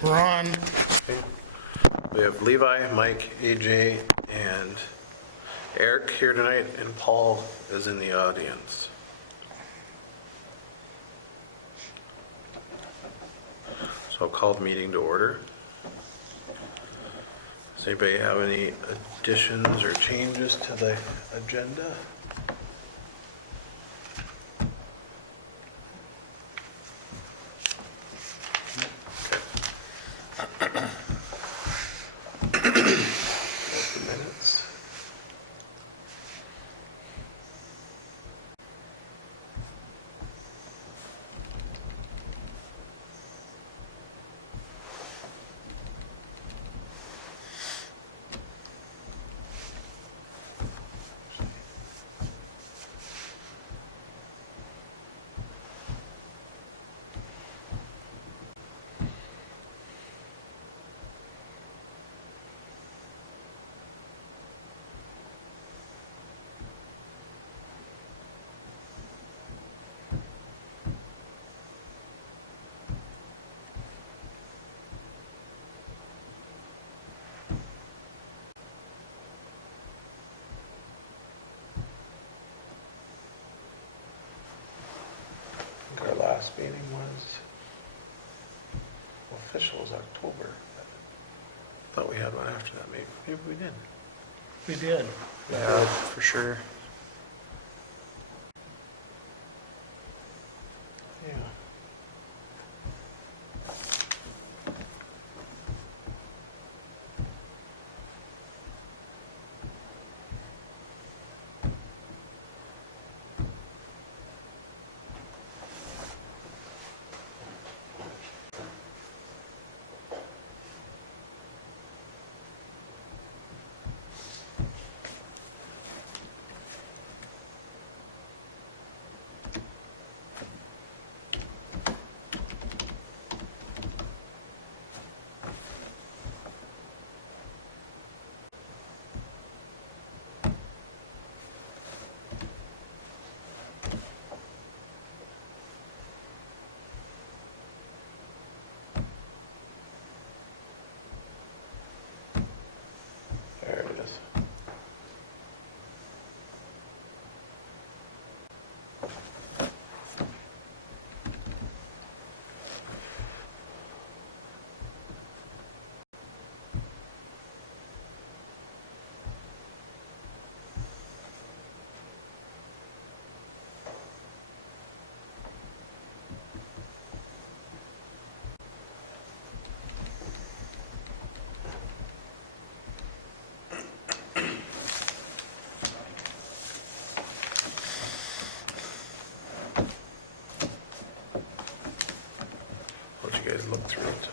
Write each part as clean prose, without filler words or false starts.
We're on. Okay. We have Levi, Mike, AJ, and Eric here tonight, and Paul is in the audience. So I'll call the meeting to order. Does anybody have any additions or changes to the agenda? The minutes. I think our last meeting was, official was October. I thought we had one after that, maybe we did. We did. Yeah, for sure. Yeah. There it is. Let you guys look through it.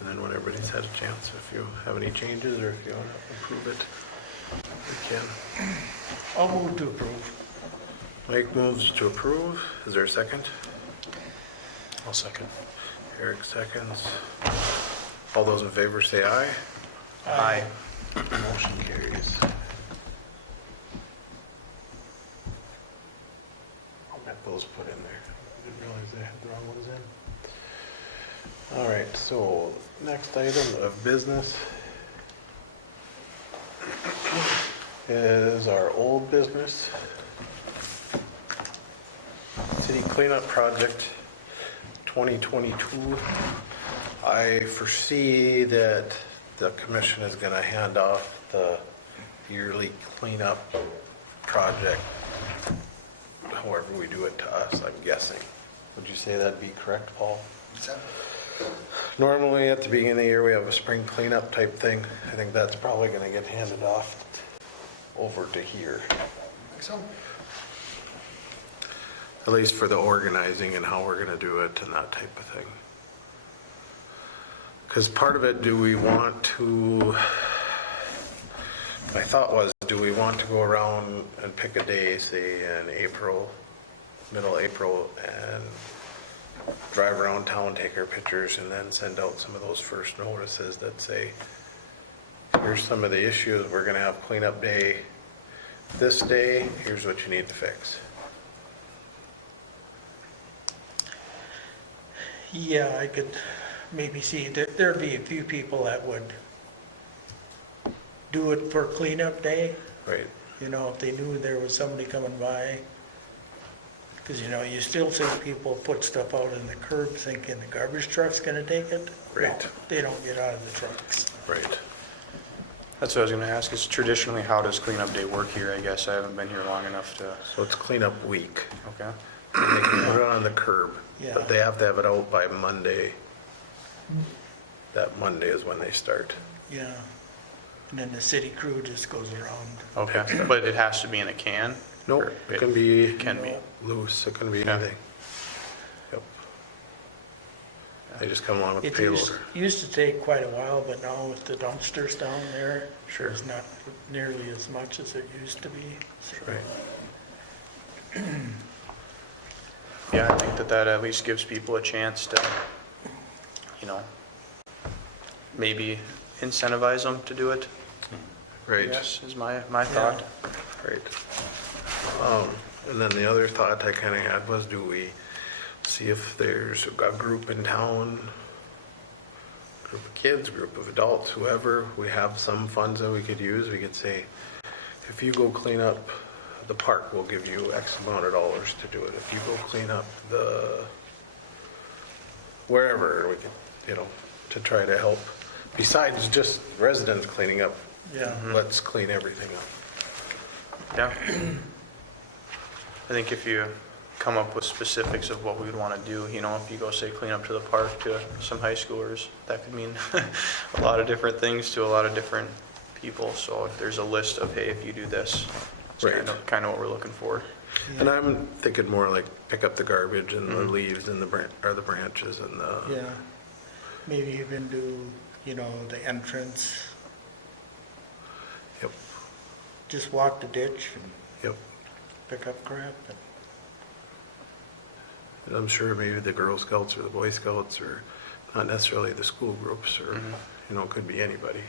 And then when everybody's had a chance, if you have any changes or if you want to approve it, you can. I'll move to approve. Mike moves to approve. Is there a second? I'll second. Eric seconds. All those in favor say aye. Aye. Motion carries. I'll get those put in there. I didn't realize they had the wrong ones in. All right, so next item of business is our old business. City Cleanup Project 2022. I foresee that the commission is gonna hand off the yearly cleanup project, however we do it to us, I'm guessing. Would you say that'd be correct, Paul? Normally, at the beginning of the year, we have a spring cleanup type thing. I think that's probably gonna get handed off over to here. At least for the organizing and how we're gonna do it and that type of thing. Because part of it, do we want to, my thought was, do we want to go around and pick a day, say in April, middle April, and drive around town, take our pictures, and then send out some of those first notices that say, here's some of the issues, we're gonna have cleanup day this day, here's what you need to fix. Yeah, I could maybe see, there'd be a few people that would do it for cleanup day, Right, you know, if they knew there was somebody coming by. Because, you know, you still see people put stuff out in the curb thinking the garbage truck's gonna take it. Right. No, they don't get out of the trucks. right. That's what I was gonna ask, is traditionally, how does cleanup day work here? I guess I haven't been here long enough to, So it's cleanup week. okay. And they can put it on the curb, Yeah. but they have to have it out by Monday. That Monday is when they start. Yeah. And then the city crew just goes around. Okay, but it has to be in a can? Nope, Or it can be It can be. loose, it can be Okay. anything. Yep. They just come along with the It payloader. used to take quite a while, but now with the dumpsters down there, Sure. there's not nearly as much as it used to be. So, Right. Yeah, I think that at least gives people a chance to, you know, maybe incentivize them to do it. Right, Yes, is my thought. right. And then the other thought I kind of had was, do we see if there's a group in town, group of kids, group of adults, whoever, we have some funds that we could use, we could say, if you go clean up the park, we'll give you X amount of dollars to do it. If you go clean up the, wherever, we could, you know, to try to help. Besides just residents cleaning up, Yeah. let's clean everything up. Yeah. I think if you come up with specifics of what we would want to do, you know, if you go say clean up to the park to some high schoolers, that could mean a lot of different things to a lot of different people. So if there's a list of, hey, if you do this, it's Right. kind of what we're looking for. And I'm thinking more like pick up the garbage and the leaves and the branches and the, Yeah. Maybe even do, you know, the entrance, yep, just walk the ditch and yep. pick up crap. And I'm sure maybe the Girl Scouts or the Boy Scouts or not necessarily the school groups or, you know, it could be anybody.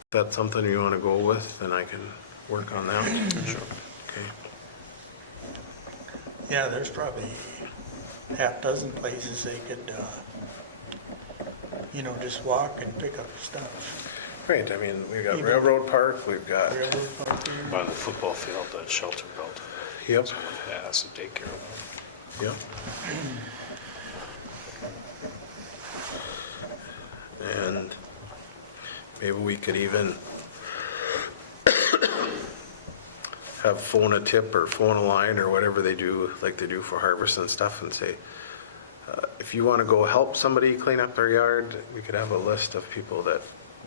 If that's something you want to go with, then I can work on that. Sure. Okay. Yeah, there's probably half dozen places they could, you know, just walk and pick up stuff. Great, I mean, we've got Even- Railroad Park, we've got, Railroad park here. By the football field, that shelter built. yep, Yeah, that's a daycare. yep. And maybe we could even have phone a tip or phone a line or whatever they do, like they do for harvest and stuff, and say, if you want to go help somebody clean up their yard, we could have a list of people that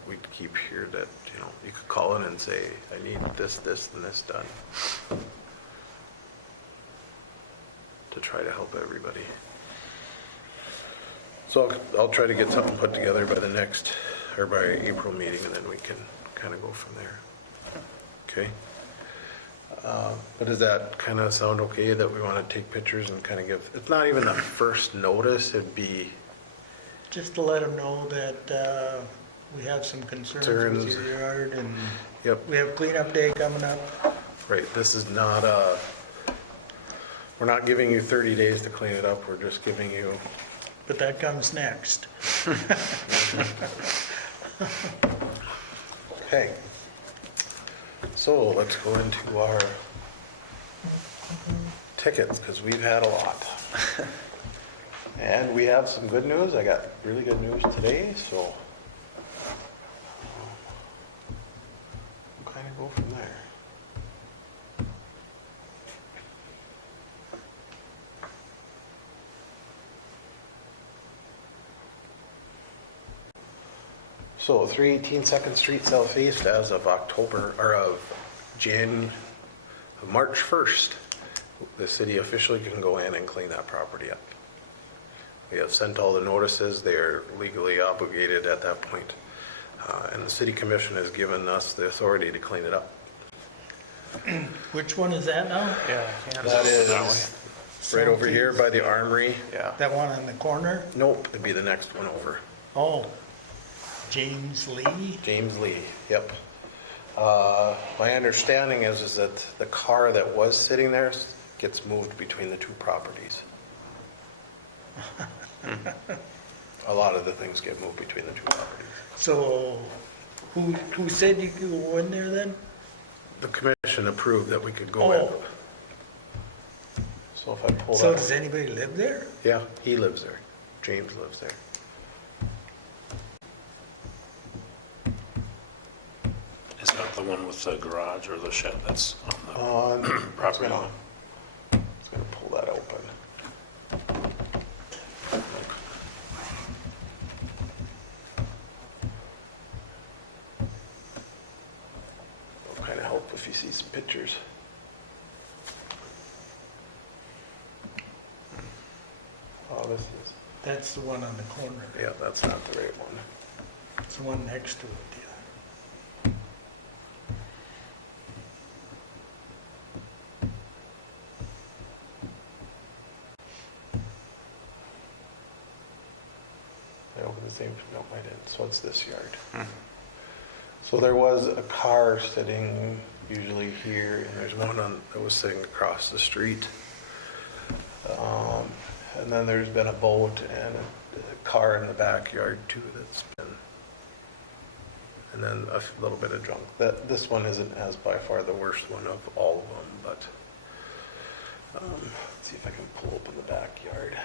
we'd keep here that, you know, you could call in and say, I need this, this, and this done. To try to help everybody. So I'll try to get something put together by the next, or by April meeting, and then we can kind of go from there. Okay? But does that kind of sound okay, that we want to take pictures and kind of give, it's not even the first notice, it'd be, Just to let them know that we have some concerns with Concerns. your yard and yep, we have cleanup day coming up. right, this is not we're not giving you 30 days to clean it up, we're just giving you, But that comes next. okay. So let's go into our tickets, because we've had a lot. And we have some good news. I got really good news today, so we'll kind of go from there. So 318 Second Street Southeast as of March 1st, the city officially can go in and clean that property up. We have sent all the notices. They are legally obligated at that point. And the city commission has given us the authority to clean it up. Which one is that now? Yeah. That is right over here by the armory. Yeah. That one on the corner? Nope, it'd be the next one over. Oh, James Lee? James Lee, yep. My understanding is that the car that was sitting there gets moved between the two properties. A lot of the things get moved between the two properties. So who said you could go in there then? The commission approved that we could go in. Oh. So if I pull So that, does anybody live there? yeah, he lives there. James lives there. Is that the one with the garage or the shed that's on the It's property gonna, line? it's gonna pull that open. It'll kind of help if you see some pictures. Oh, this is, That's the one on the corner. yeah, that's not the right one. It's the one next to it, yeah. I opened the same, no, I didn't, so it's this yard. So there was a car sitting usually here, and there's one on, that was sitting across the street. And then there's been a boat and a car in the backyard too that's been, and then a little bit of junk. This one isn't as by far the worst one of all of them, but, let's see if I can pull open the backyard.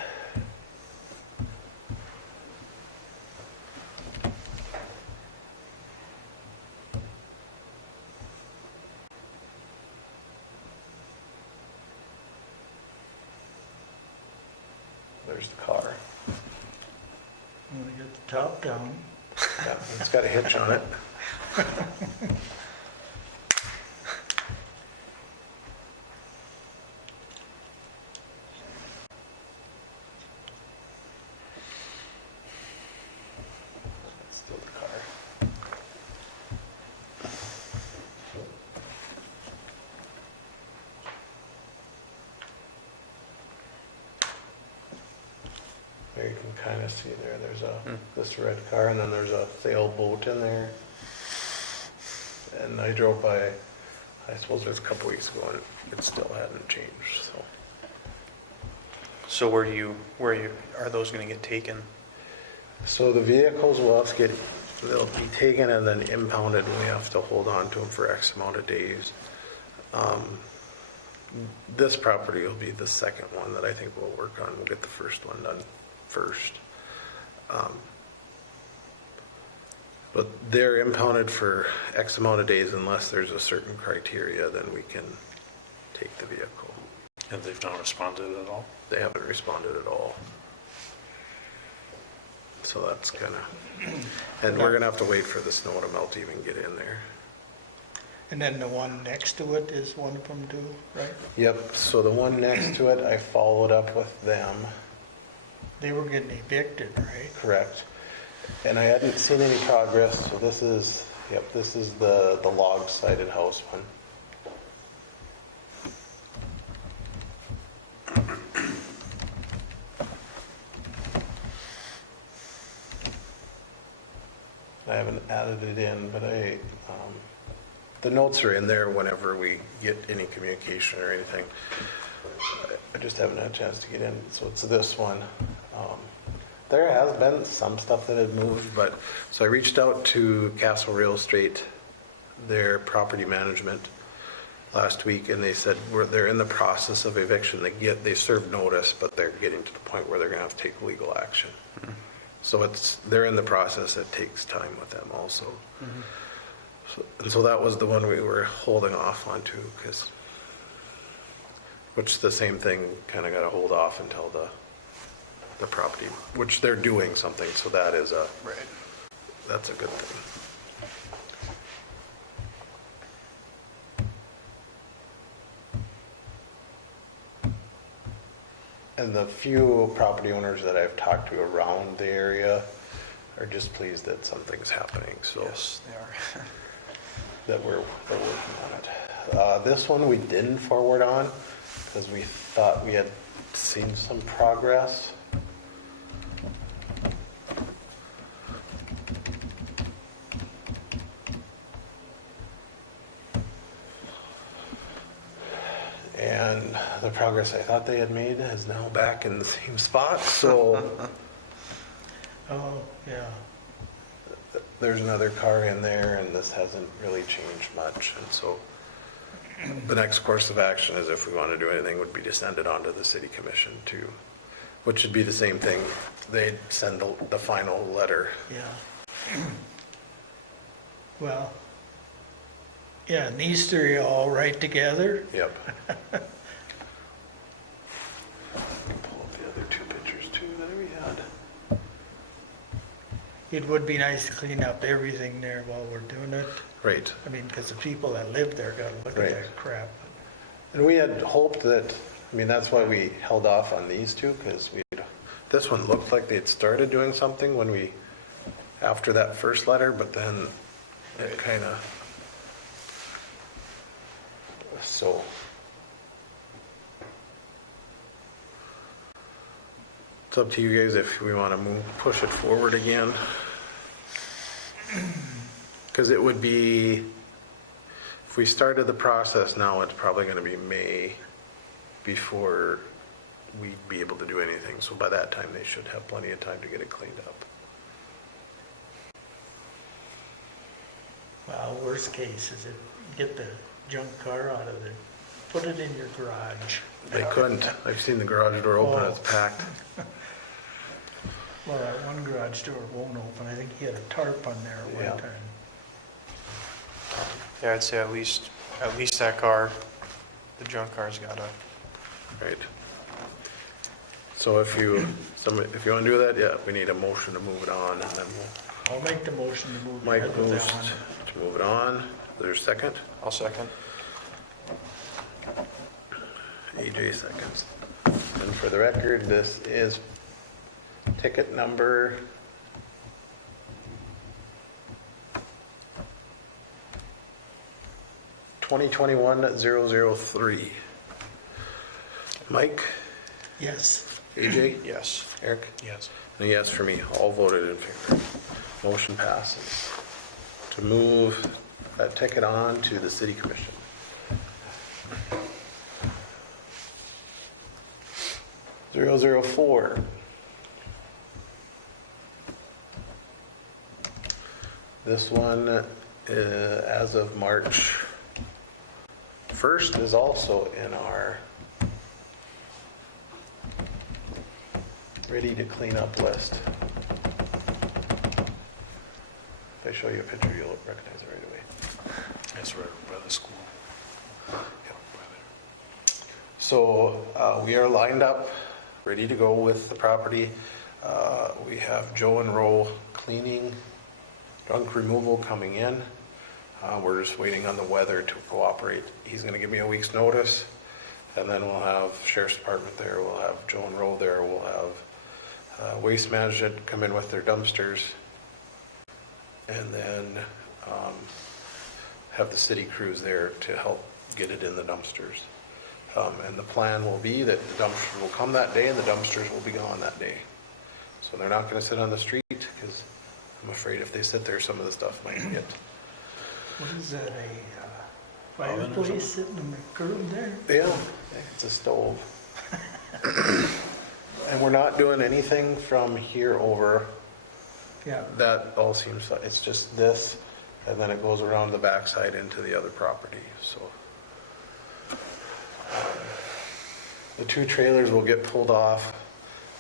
There's the car. I'm gonna get the top down. Yeah, it's got a hitch on it. That's still the car. There you can kind of see there's this red car, and then there's a sailboat in there. And I drove by, I suppose it was a couple weeks ago, and it still hadn't changed, so. So are those gonna get taken? So the vehicles will have to get, they'll be taken and then impounded, and we have to hold on to them for X amount of days. This property will be the second one that I think we'll work on. We'll get the first one done first. But they're impounded for X amount of days unless there's a certain criteria, then we can take the vehicle. And they've not responded at all? They haven't responded at all. So that's kind of, and we're gonna have to wait for the snow to melt to even get in there. And then the one next to it is one of them too, right? Yep, so the one next to it, I followed up with them, They were getting evicted, right? correct. And I hadn't seen any progress, so this is, yep, this is the log-sided house one. I haven't added it in, but the notes are in there whenever we get any communication or anything. I just haven't had a chance to get in, so it's this one. There has been some stuff that had moved, but, so I reached out to Castle Real Estate, their property management. last week, and they said they're in the process of eviction. They served notice, but they're getting to the point where they're gonna have to take legal action. So they're in the process. It takes time with them also. So that was the one we were holding off on too, which the same thing, kind of got to hold off until the property, which they're doing something, so that is that's a good thing. And the few property owners that I've talked to around the area are just pleased that something's happening, so. Yes, they are. That we're working on it. This one we didn't forward on because we thought we had seen some progress. And the progress I thought they had made is now back in the same spot, so Oh, yeah. there's another car in there and this hasn't really changed much. And so the next course of action is, if we want to do anything, would be to send it on to the city commission too, which would be the same thing. They'd send the final letter. Yeah. Well, yeah, and these three are all right together. Yep. Pull up the other two pictures too that we had. It would be nice to clean up everything there while we're doing it. Right. I mean, because the people that live there gotta look Right. at that crap. And we had hoped that, I mean, that's why we held off on these two, because this one looked like they'd started doing something after that first letter, but then it kind of, so. It's up to you guys if we want to push it forward again. Because it would be, if we started the process now, it's probably going to be May before we'd be able to do anything. So by that time, they should have plenty of time to get it cleaned up. Well, worst case is it, get the junk car out of there, put it in your garage. They couldn't. I've seen the garage door open, it's packed. Well, that one garage door won't open. I think he had a tarp on there at Yeah. one time. Yeah, I'd say at least that car, the junk car's gotta. Right. So if you want to do that, yeah, we need a motion to move it on, and then I'll make the motion to move Mike ahead with moves that one. to move it on. Is there a second? I'll second. AJ seconds. And for the record, this is ticket number 2021-003. Mike, Yes. AJ, Yes. Eric, Yes. and a yes for me. All voted in favor. Motion passes. To move that ticket on to the city commission. Zero, 004. This one, as of March 1st, is also in our ready to clean up list. If I show you a picture, you'll recognize it right away. That's right by the school. Yep. By there. So we are lined up, ready to go with the property. We have Joe and Roe cleaning, junk removal coming in. We're just waiting on the weather to cooperate. He's going to give me a week's notice, and then we'll have Sheriff's Department there, we'll have Joe and Roe there, we'll have Waste Management come in with their dumpsters, and then have the city crews there to help get it in the dumpsters. And the plan will be that the dumpsters will come that day and the dumpsters will be gone that day. So they're not going to sit on the street, because I'm afraid if they sit there, some of the stuff might get. What is that, a Oven or something? fireplace sitting on the curb there? Yeah, it's a stove. And we're not doing anything from here over. Yeah. That all seems, it's just this, and then it goes around the backside into the other property, so. The 2 trailers will get pulled off.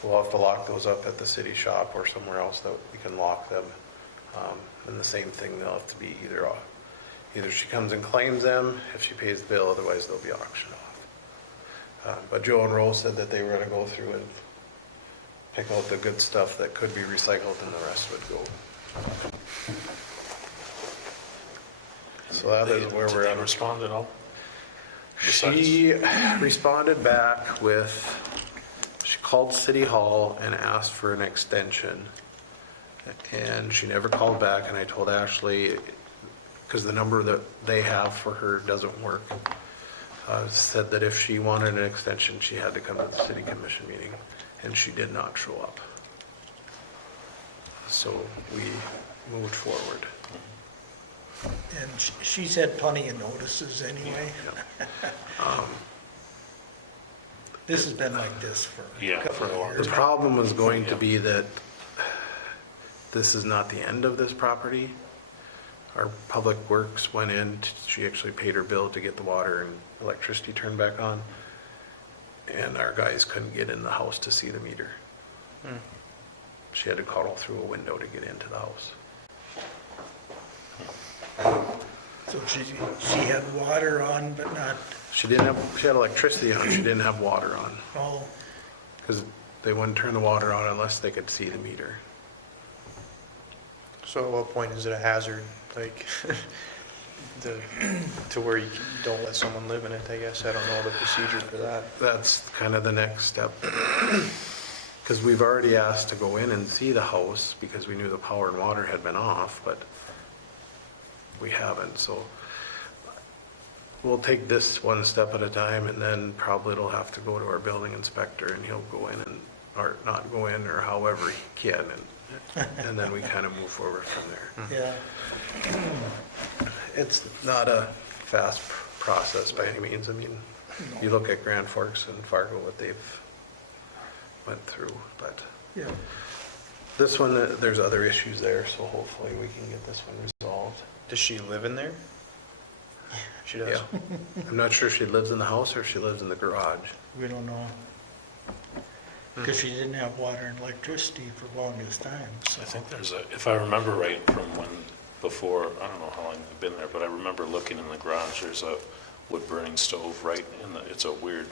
We'll have to lock those up at the city shop or somewhere else that we can lock them. And the same thing, they'll have to be either she comes and claims them if she pays the bill, otherwise they'll be auctioned off. But Joe and Rose said that they were gonna go through and pick out the good stuff that could be recycled and the rest would go. So that is where Did we're they at. respond at all? She responded back with, she called City Hall and asked for an extension. And she never called back, and I told Ashley, because the number that they have for her doesn't work, said that if she wanted an extension, she had to come to the city commission meeting, and she did not show up. So we moved forward. And she's had plenty of notices anyway. This has been like this for Yeah, a couple for a of long years. The problem was going to be that this is not the end of this property. Our public works went in, she actually paid her bill to get the water and electricity turned back on. And our guys couldn't get in the house to see the meter. She had to crawl through a window to get into the house. So she had water on, but not, She had electricity on, she didn't have water on. oh, Because they wouldn't turn the water on unless they could see the meter. So at what point is it a hazard, like, to where you don't let someone live in it, I guess? I don't know the procedure for that. That's kind of the next step. Because we've already asked to go in and see the house because we knew the power and water had been off, but we haven't, so we'll take this one step at a time, and then probably it'll have to go to our building inspector, and he'll go in and, or not go in, or however he can, and then we kind of move forward from there. yeah, It's not a fast process by any means. I mean, you look at Grand Forks and Fargo, what they've went through, but yeah. this one, there's other issues there, so hopefully we can get this one resolved. Does she live in there? She does? Yeah. I'm not sure if she lives in the house or if she lives in the garage. We don't know. Because she didn't have water and electricity for the longest time, so. I think there's a, if I remember right from when, before, I don't know how long I've been there, but I remember looking in the garage, there's a wood burning stove right in the, it's a weird,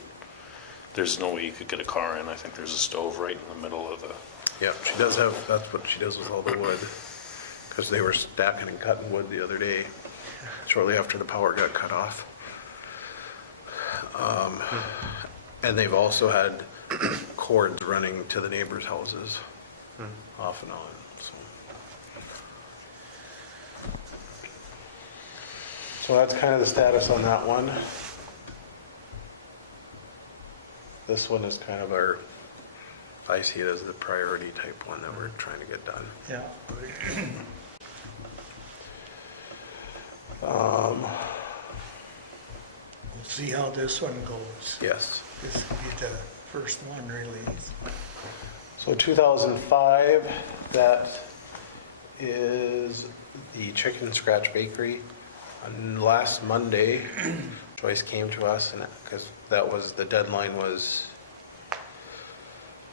there's no way you could get a car in. I think there's a stove right in the middle of the, Yeah, she does have, that's what she does with all the wood. Because they were stacking and cutting wood the other day, shortly after the power got cut off. And they've also had cords running to the neighbors' houses, off and on, so. So that's kind of the status on that one. This one is kind of our, I see it as the priority type one that we're trying to get done. Yeah, we'll see how this one goes. Yes. This will be the first one released. So 2005, that is the Chicken Scratch Bakery. On last Monday, Joyce came to us, and because that was, the deadline was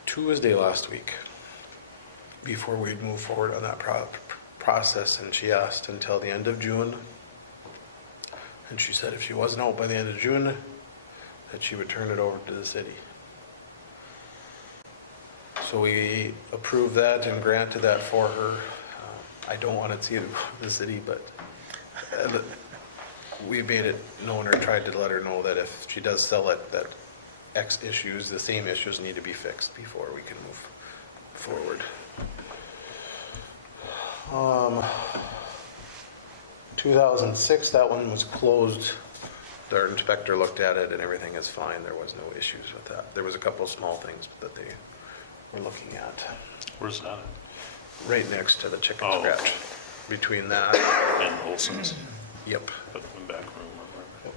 Tuesday last week, before we'd move forward on that process, and she asked until the end of June. And she said if she wasn't out by the end of June, that she would turn it over to the city. So we approved that and granted that for her. I don't want to see it go to the city, but we made it known or tried to let her know that if she does sell it, that X issues, the same issues need to be fixed before we can move forward. 2006, that one was closed. Our inspector looked at it and everything is fine. There was no issues with that. There was a couple of small things that they were looking at. where's that? Right next to the chicken Oh, scratch. okay. Between that, And Olson's, yep. but in the back room or whatever.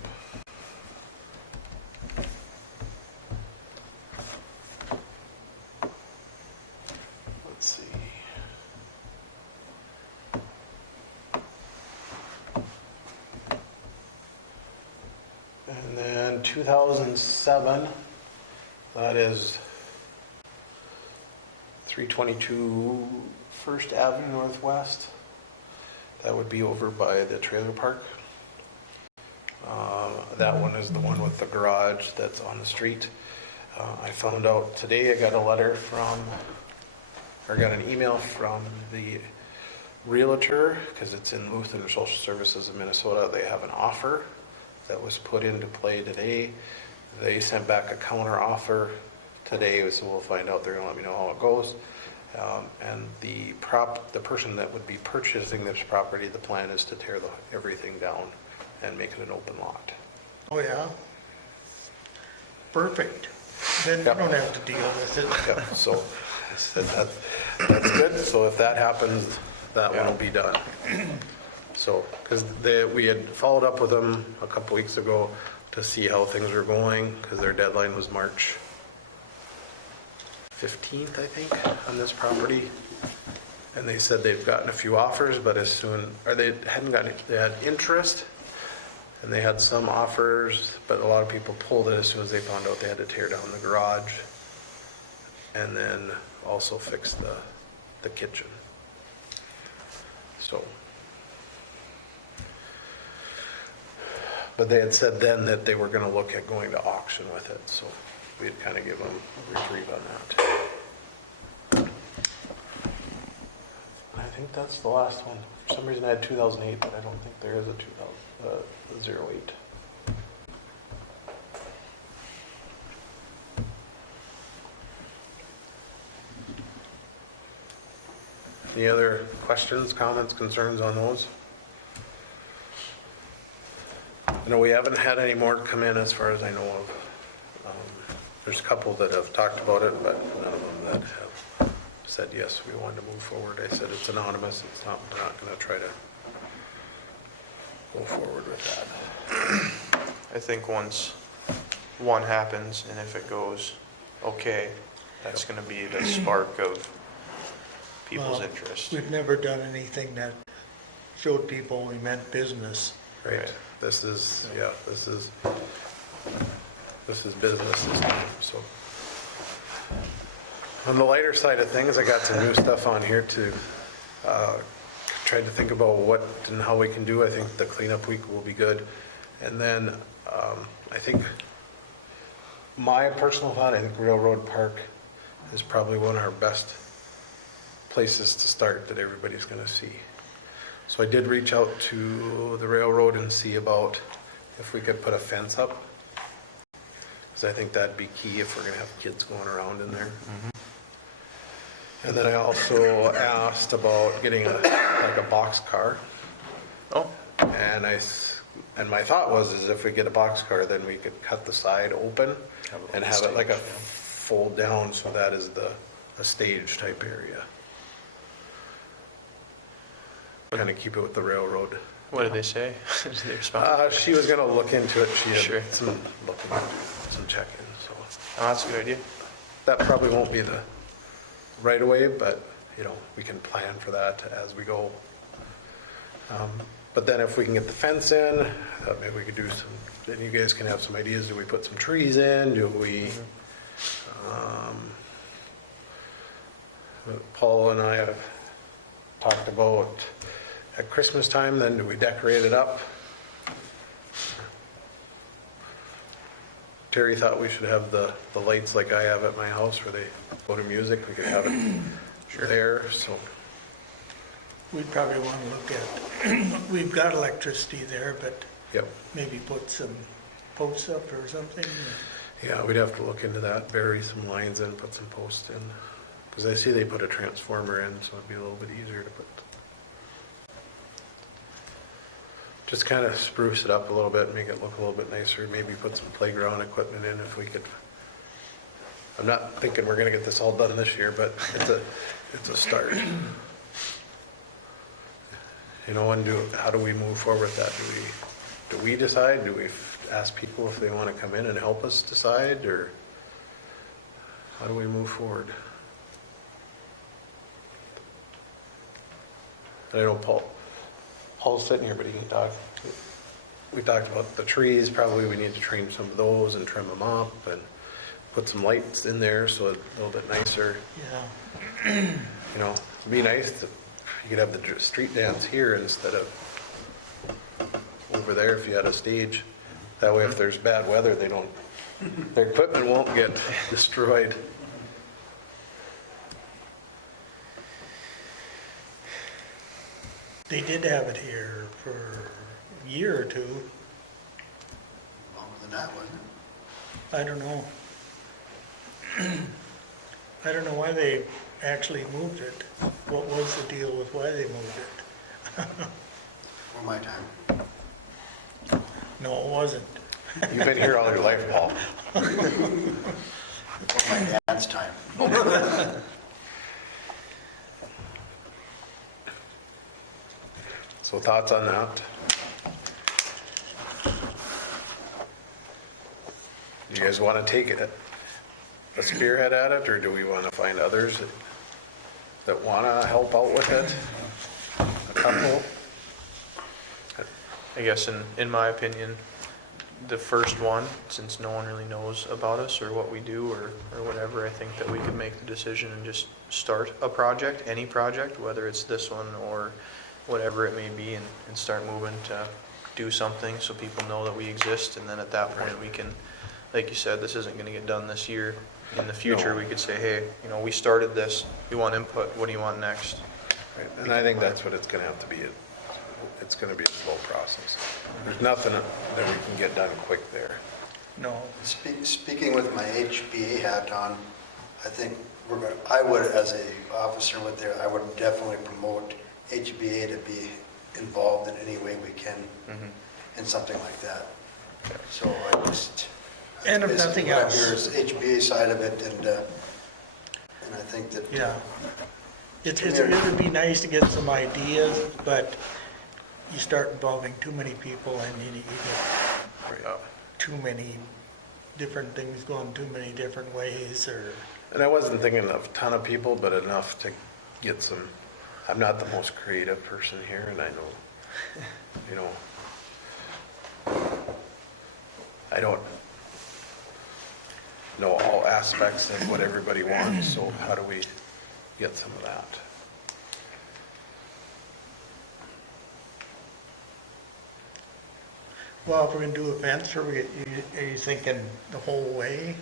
Let's see. And then 2007 That is 322 First Avenue Northwest. That would be over by the trailer park. That one is the one with the garage that's on the street. I found out today, I got a letter from, or got an email from the realtor, because it's in Lutheran Social Services of Minnesota. They have an offer that was put into play today. They sent back a counter offer today, so we'll find out. They're gonna let me know how it goes. And the person that would be purchasing this property, the plan is to tear everything down and make it an open lot. Oh, yeah? Perfect. Then you Yep. don't have to deal with it. Yep, so that's good. So if that happens, that one will be done. So, because we had followed up with them a couple weeks ago to see how things were going, because their deadline was March 15th, I think, on this property. And they said they've gotten a few offers, but they had interest, and they had some offers, but a lot of people pulled it as soon as they found out they had to tear down the garage and then also fix the kitchen. So, but they had said then that they were gonna look at going to auction with it, so we'd kind of give them a reprieve on that. I think that's the last one. For some reason I had 2008, but I don't think there is a 08. Any other questions, comments, concerns on those? We haven't had any more come in as far as I know of. There's a couple that have talked about it, but none of them that have said, yes, we want to move forward. I said it's anonymous. We're not going to try to go forward with that. I think once one happens, and if it goes okay, that's gonna be the spark of people's Well, interest. We've never done anything that showed people we meant business. Right. Right. This is business this time, so. On the lighter side of things, I got some new stuff on here to, tried to think about what and how we can do. I think the cleanup week will be good. And then, I think my personal thought, I think Railroad Park is probably one of our best places to start that everybody's gonna see. So I did reach out to the railroad and see about if we could put a fence up. Because I think that'd be key if we're gonna have kids going around in there. And then I also asked about getting like a box car. Oh, And my thought was is if we get a box car, then we could cut the side open and have it like a fold down, so that is a stage type area. Kind of keep it with the railroad. what did they say? Did they respond? She was gonna look into it. She had Sure. some check-in, so. Oh, that's a good idea. That probably won't be the right away, but, we can plan for that as we go. But then if we can get the fence in, maybe we could do some, then you guys can have some ideas. Do we put some trees in? Do we, Paul and I have talked about at Christmas time, then do we decorate it up? Terry thought we should have the lights like I have at my house where they go to music. We could have it there, so. We'd probably want to look at, we've got electricity there, but Yep. maybe put some posts up or something. Yeah, we'd have to look into that, bury some lines in, put some posts in. Because I see they put a transformer in, so it'd be a little bit easier to put. Just kind of spruce it up a little bit, make it look a little bit nicer, maybe put some playground equipment in if we could. I'm not thinking we're gonna get this all done this year, but it's a start. How do we move forward with that? Do we decide? Do we ask people if they want to come in and help us decide, or how do we move forward? I know Paul's sitting here, but he can talk. We talked about the trees, probably we need to trim some of those and trim them up, and put some lights in there so it's a little bit nicer. Yeah, You know, it'd be nice if you could have the street dance here instead of over there if you had a stage. That way if there's bad weather, their equipment won't get destroyed. they did have it here for a year or two. Longer than that, wasn't it? I don't know. I don't know why they actually moved it. What was the deal with why they moved it? Before my time. No, it wasn't. You've been here all your life, Paul. Before my dad's time. So thoughts on that? You guys want to take a spearhead at it, or do we want to find others that want to help out with it? A couple? I guess in my opinion, the first one, since no one really knows about us or what we do or whatever, I think that we could make the decision and just start a project, any project, whether it's this one or whatever it may be, and start moving to do something so people know that we exist. And then at that point, we can, like you said, this isn't gonna get done this year. In the future, No. we could say, hey, you know, we started this, we want input, what do you want next? Right, and I think that's what it's going to have to be. It's going to be a slow process. There's nothing that we can get done quick there. No. Speaking with my HBA hat on, I think I would, as a officer with there, I would definitely promote HBA to be involved in any way we can in something like that. So I just. And if basically nothing what I'm else- here is HBA side of it, and I think that. Yeah. It would be nice to get some ideas, but you start involving too many people and you get too many different things going too many different ways, or, And I wasn't thinking of a ton of people, but enough to get some. I'm not the most creative person here, and I know, you know, I don't know all aspects of what everybody wants, so how do we get some of that? well, if we're gonna do events, are you thinking the whole way?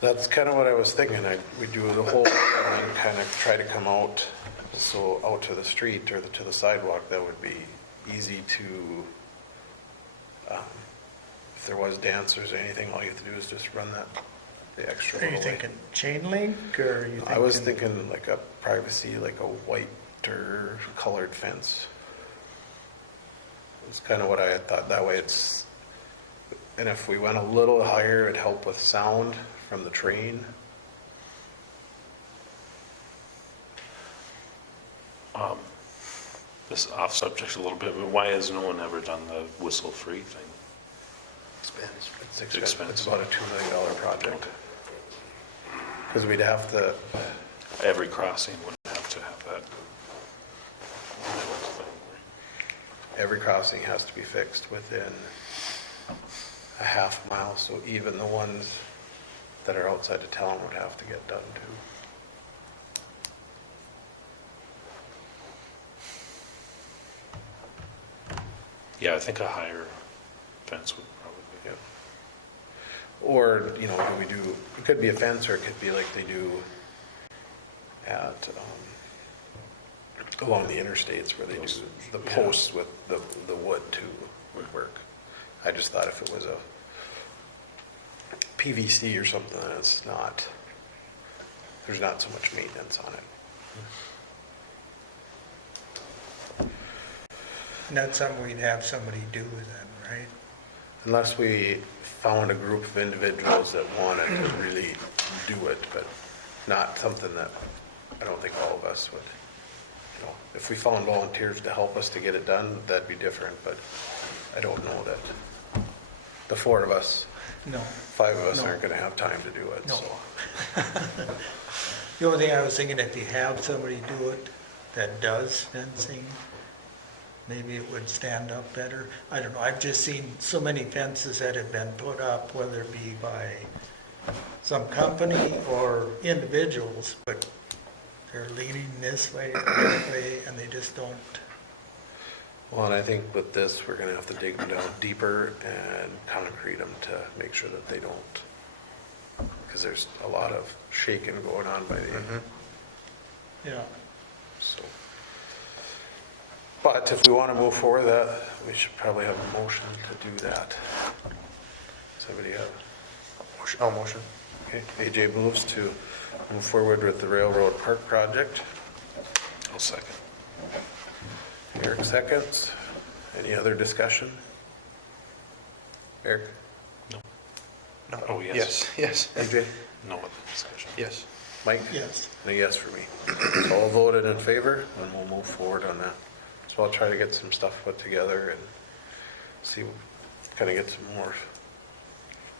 That's kind of what I was thinking. We do the whole thing and then kind of try to come out, so out to the street or to the sidewalk, that would be easy to, if there was dancers or anything, all you have to do is just run the extra Are you little way. thinking chain link, or are you thinking? I was thinking like a privacy, like a white or colored fence. It's kind of what I had thought. That way it's, and if we went a little higher, it'd help with sound from the train. This off subject a little bit, but why has no one ever done the whistle-free thing? Expense. It's It's expensive. It's expensive. about a $2 million project. Because we'd have to, Every crossing would have to have that. every crossing has to be fixed within a half mile, so even the ones that are outside of town would have to get done too. Yeah, I think a higher fence would probably be. Yeah. Or, you know, it could be a fence, or it could be like they do at, along the interstates where they do the posts with the wood too would work. I just thought if it was a PVC or something, then it's not, there's not so much maintenance on it. And that's something we'd have somebody do then, right? Unless we found a group of individuals that wanted to really do it, but not something that I don't think all of us would. You know, if we found volunteers to help us to get it done, that'd be different, but I don't know that the four of us, No. 5 of us No. aren't gonna have time to do it, No. so. The only thing I was thinking, if you have somebody do it that does fencing, maybe it would stand up better. I don't know, I've just seen so many fences that have been put up, whether it be by some company or individuals, but they're leaning this way, that way, and they just don't. Well, and I think with this, we're gonna have to dig them down deeper and concrete them to make sure that they don't, because there's a lot of shaking going on by the, Yeah. so. But if we wanna move forward that, we should probably have a motion to do that. Somebody have? Motion. Okay, AJ moves to move forward with the Railroad Park project. I'll second. Eric seconds. Any other discussion? Eric? No. Oh, yes. Yes, yes, AJ? No other discussion. yes. Mike? Yes. And a yes for me. So all voted in favor, and we'll move forward on that. So I'll try to get some stuff put together and see, kind of get some more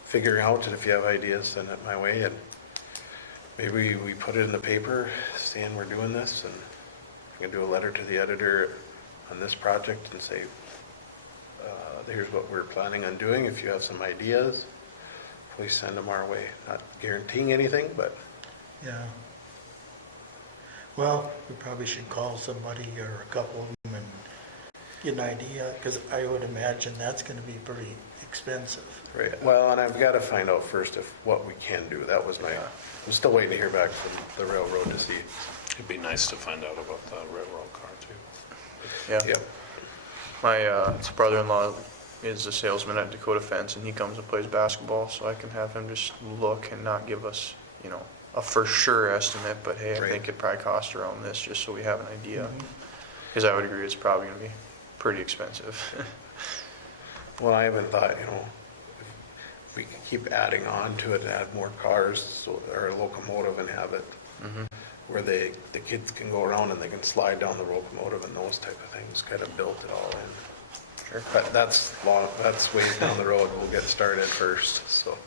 figuring out, and if you have ideas, send it my way, and maybe we put it in the paper saying we're doing this, and we can do a letter to the editor on this project and say, here's what we're planning on doing. If you have some ideas, please send them our way. Not guaranteeing anything, but Yeah. Well, we probably should call somebody or a couple of them and get an idea, because I would imagine that's gonna be pretty expensive. right. Well, and I've got to find out first if what we can do. That was my, I'm still waiting to hear back from the railroad to see. It'd be nice to find out about the railroad car too. Yeah. Yep. My brother-in-law is a salesman at Dakota Fence, and he comes and plays basketball, so I can have him just look and not give us, a for sure estimate, but hey, I Right. think it probably costs around this, just so we have an idea. Mhm. Because I would agree, it's probably gonna be pretty expensive. Well, I haven't thought, if we could keep adding on to it, add more cars, so, or a locomotive and have it where the kids can go around and they can slide down the locomotive and those type of things, kind of built it all in. Sure. But that's ways down the road, we'll get started first, so.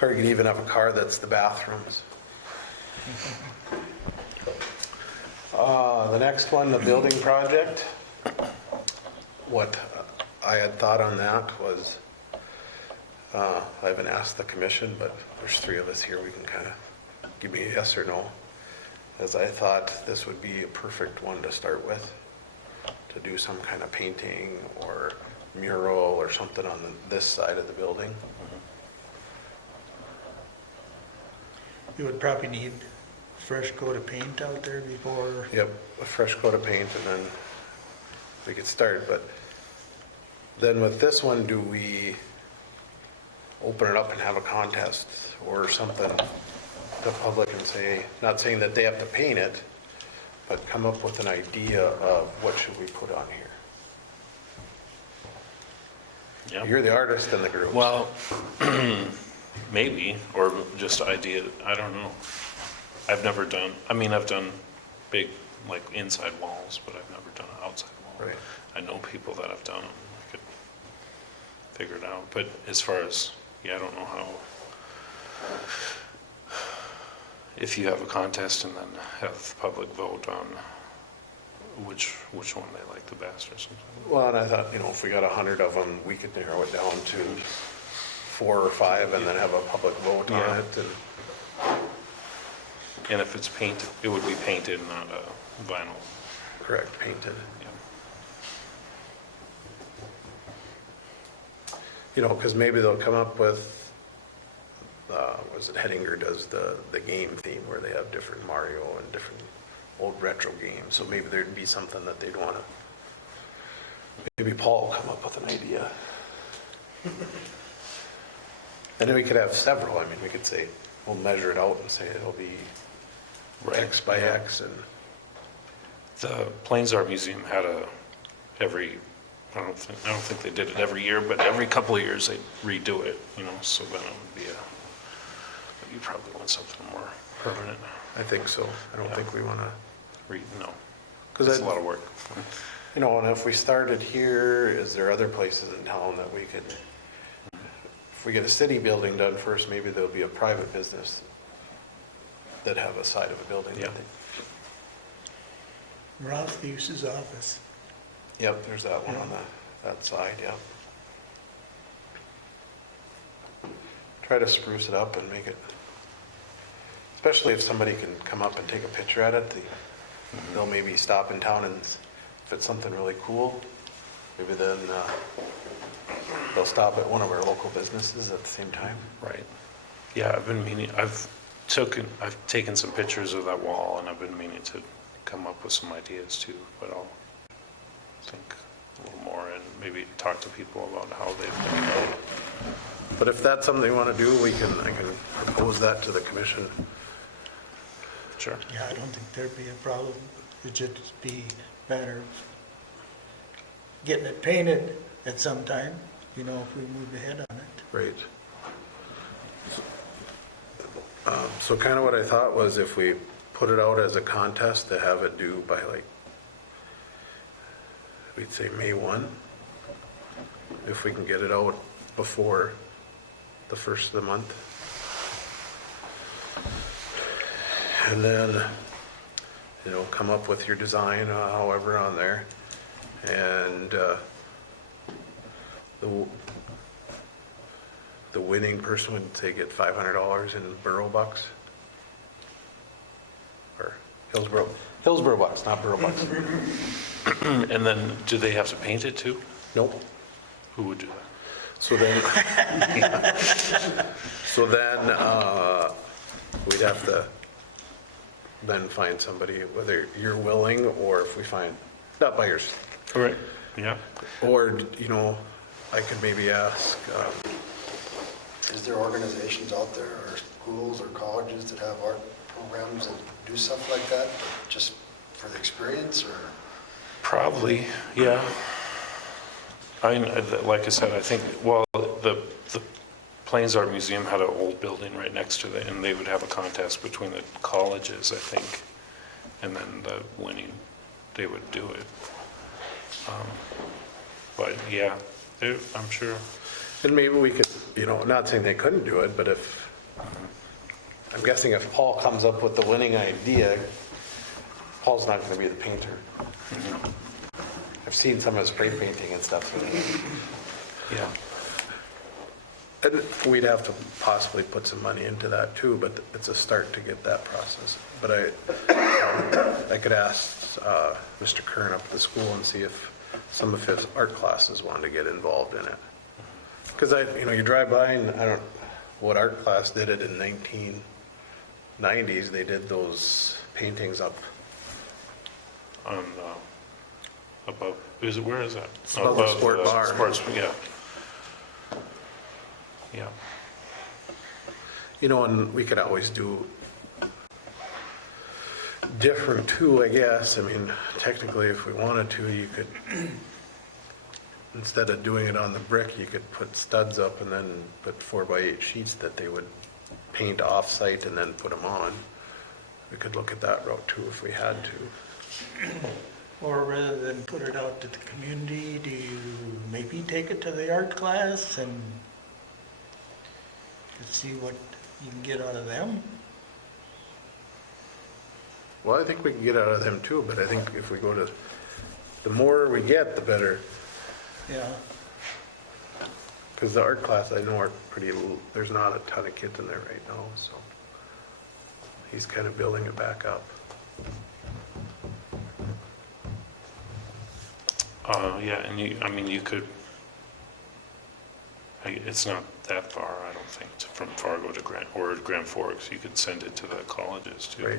Or you could even have a car that's the bathrooms. The next one, the building project. What I had thought on that was, I haven't asked the commission, but there's three of us here, we can kind of give me a yes or no. As I thought this would be a perfect one to start with, to do some kind of painting or mural or something on this side of the building. You would probably need a fresh coat of paint out there before. Yep, a fresh coat of paint, and then we could start, but then with this one, do we open it up and have a contest or something to the public and say, not saying that they have to paint it, but come up with an idea of what should we put on here? Yeah. You're the artist in the group. Well, maybe, or just idea, I don't know. I've done big, like, inside walls, but I've never done an outside wall. Right. I know people that have done them, I could figure it out, but as far as, I don't know how, if you have a contest and then have the public vote on which one they like the best or something. Well, and I thought, if we got 100 of them, we could narrow it down to 4 or 5 and then have a public vote on Yeah. it. And if it's painted, it would be painted, not a vinyl. Correct, painted. Yeah. Because maybe they'll come up with, was it Hettinger does the game theme where they have different Mario and different old retro games, so maybe there'd be something that they'd want to, maybe Paul will come up with an idea. And then we could have several, we could say, we'll measure it out and say it'll be X by Yeah. X, and The Plains Art Museum had I don't think they did it every year, but every couple of years they redo it, so then it would be you probably want something more permanent. I think so. I don't Yeah. think we want to, No, 'cause it's a lot of work. and if we started here, is there other places in town that we could, if we get a city building done first, maybe there'll be a private business that have a side of a building. Yeah. Ralph Fuse's office. Yep, there's that one on that side, yep. try to spruce it up and make it, especially if somebody can come up and take a picture at it, they'll maybe stop in town, and if it's something really cool, maybe then they'll stop at one of our local businesses at the same time. Right. Yeah, I've been meaning, I've taken some pictures of that wall, and I've been meaning to come up with some ideas too, but I'll think a little more and maybe talk to people about how they've done it. But if that's something they want to do, I can propose that to the commission. Sure. Yeah, I don't think there'd be a problem. It'd just be a matter of getting it painted at some time, if we move ahead on it. Right. So kind of what I thought was if we put it out as a contest to have it due by we'd say May 1, if we can get it out before the first of the month. And then, come up with your design, however, on there. And the winning person would say get $500 in borough bucks. Or Hillsborough bucks, not borough bucks. And then, do they have to paint it too? Nope. Who would do that? So then, we'd have to then find somebody, whether you're willing, or if we find, not buyers. All right. Yeah. Or, I could maybe ask, Is there organizations out there, or schools or colleges that have art programs that do stuff like that, just for the experience, or? Probably, yeah. Like I said, I think, the Plains Art Museum had an old building right next to it, and they would have a contest between the colleges, I think, and then the winning, they would do it. But yeah, I'm sure. and maybe we could, not saying they couldn't do it, but I'm guessing if Paul comes up with the winning idea, Paul's not going to be the painter. I've seen some of his spray painting and stuff. Yeah. And we'd have to possibly put some money into that too, but it's a start to get that process. But I could ask Mr. Kern up at the school and see if some of his art classes wanted to get involved in it. Because you drive by and what art class did it in 1990s, they did those paintings up. On, above, where is that? It's above the sport bar. Sports, yeah. Yeah. And we could always do different too, I guess. I mean, technically, if we wanted to, you could, instead of doing it on the brick, you could put studs up and then put 4x8 sheets that they would paint off-site and then put them on. We could look at that route too if we had to. Or rather than put it out to the community, do you maybe take it to the art class and see what you can get out of them? Well, I think we can get out of them too, but I think if we go to, the more we get, the better. Yeah. Because the art class, I know, are there's not a ton of kids in there right now, so he's kind of building it back up. Yeah, and you could, it's not that far, I don't think, from Fargo to Grand Forks. You could send it to the colleges too. Right.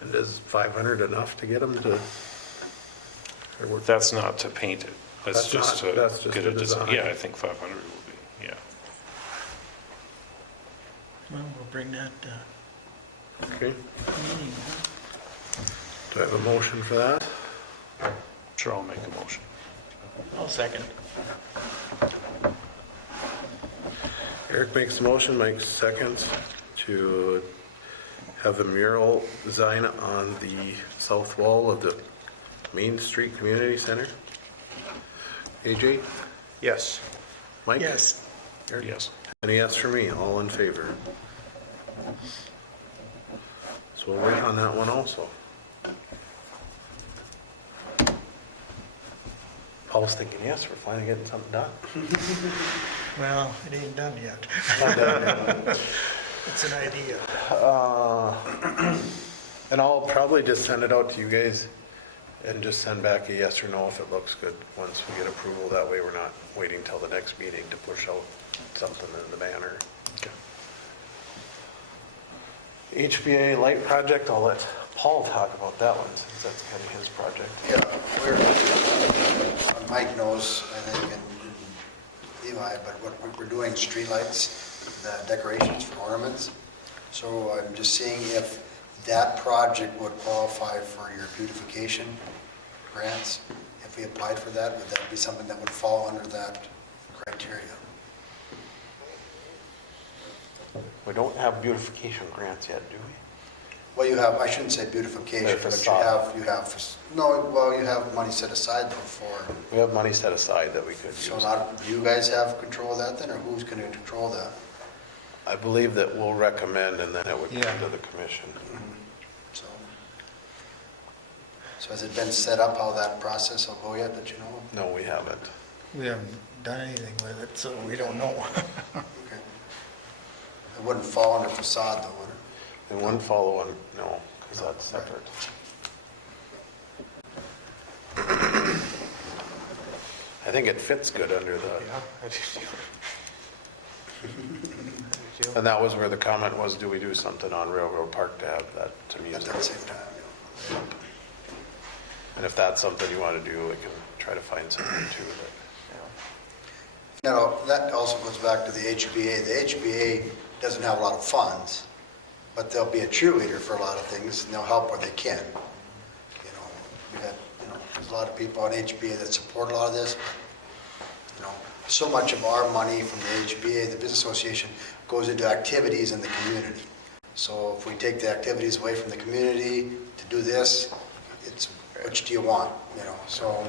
And is 500 enough to get them to? That's not to paint it. That's just to get the a design. design. Yeah, I think 500 will be, yeah. Well, we'll bring that Okay. meeting. Do I have a motion for that? Sure, I'll make a motion. I'll second. Eric makes a motion, Mike seconds, to have the mural design on the south wall of the Main Street Community Center. AJ? Yes. Mike? Yes. Eric? Yes. And a yes for me, all in favor. So we'll wait on that one also. Paul's thinking, yes, we're finally getting something done. Well, it ain't done yet. It's an idea. And I'll probably just send it out to you guys and just send back a yes or no if it looks good once we get approval. That way we're not waiting till the next meeting to push out something in the banner. Hba Light Project, I'll let Paul talk about that one since that's kind of his project. Yeah, Mike knows, I think, and Levi, but we're doing streetlights, the decorations for ornaments. So I'm just seeing if that project would qualify for your beautification grants. If we applied for that, would that be something that would fall under that criteria? We don't have beautification grants yet, do we? Well, you have, I shouldn't say beautification, They're but you facade. you have money set aside though for, We have money set aside that we could use. so not, do you guys have control of that then, or who's going to control that? I believe that we'll recommend and then it would Yeah. come to the commission. So has it been set up how that process will go yet, that you know? No, we haven't. We haven't done anything with it, so we don't know. Okay. It wouldn't fall under facade though, would it? And one follow-on, no, because that's separate. I think it fits good under the, I do too. and that was where the comment was, do we do something on Railroad Park to have that to At music? that same time, yeah. And if that's something you want to do, we can try to find something too. Now, that also goes back to the HBA. The HBA doesn't have a lot of funds, but they'll be a cheerleader for a lot of things, and they'll help where they can. You know, we got, there's a lot of people on HBA that support a lot of this. So much of our money from the HBA, the Business Association, goes into activities in the community. So if we take the activities away from the community to do this, it's, which do you want, So,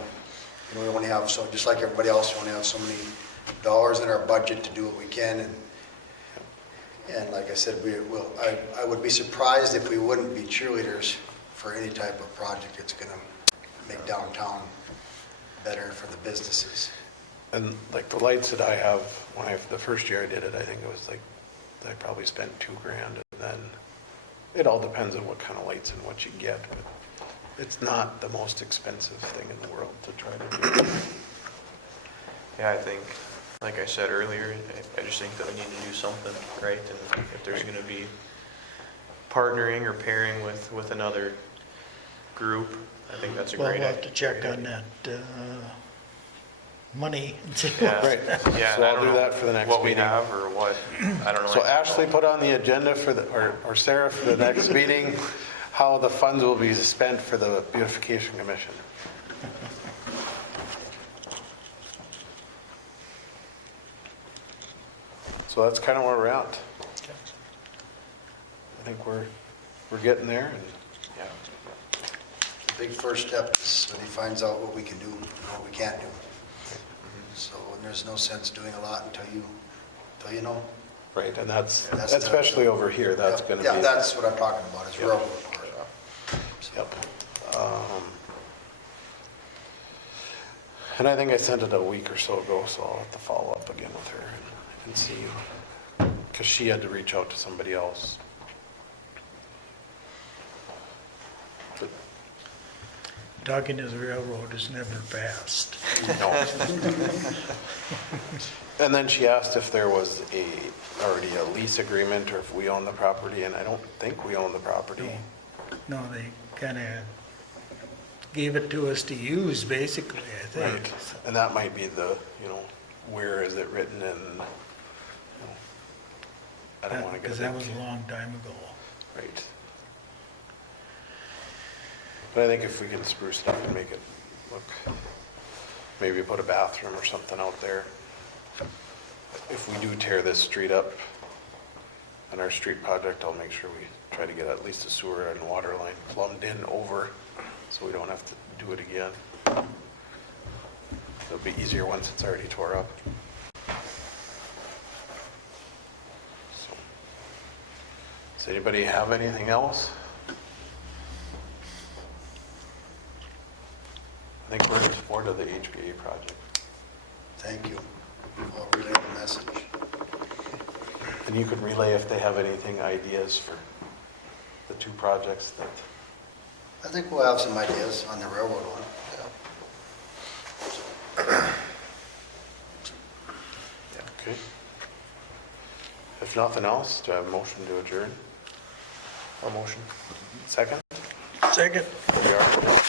we only have, so just like everybody else, we only have so many dollars in our budget to do what we can, and like I said, I would be surprised if we wouldn't be cheerleaders for any type of project that's going to make downtown better for the businesses. And like the lights that I have, the first year I did it, I think it was like, I probably spent $2,000, and then it all depends on what kind of lights and what you get, but it's not the most expensive thing in the world to try to do. Yeah, I think, like I said earlier, I just think that we need to do something, right? And if there's going to be partnering or pairing with another group, I think that's a Well, great we'll idea. have to check on that money and see Yeah. Right. Yeah, So I I'll don't do know that for the next what we meeting. have or what, I don't know. So Ashley put on the agenda for or Sarah for the next meeting, how the funds will be spent for the Beautification Commission. So that's kind of where we're at. I think we're getting there, and Yeah. The big first step is when he finds out what we can do and what we can't do. So, and there's no sense doing a lot until you know. right, and that's That's the- especially over here, that's going to be. Yeah, that's what I'm talking about, is Yep. railroad part. Yep. And I think I sent it a week or so ago, so I'll have to follow up again with her and see, because she had to reach out to somebody else. But, talking to the railroad is never fast. no. And then she asked if there was already a lease agreement or if we own the property, and I don't think we own the property. No, they kind of gave it to us to use, basically, I think. Right, and that might be the, where is it written in, I don't want to get Because it. that was a long time ago. Right. But I think if we can spruce it up and make it look, maybe put a bathroom or something out there. If we do tear this street up on our street project, I'll make sure we try to get at least a sewer and water line plumbed in over, so we don't have to do it again. It'll be easier once it's already tore up. So, does anybody have anything else? I think we're in support of the HBA project. Thank you. I'll relay the message. And you can relay if they have anything, ideas for the two projects that, I think we'll have some ideas on the railroad one. okay. If nothing else, do I have a motion to adjourn? A motion. Second? Second. We are.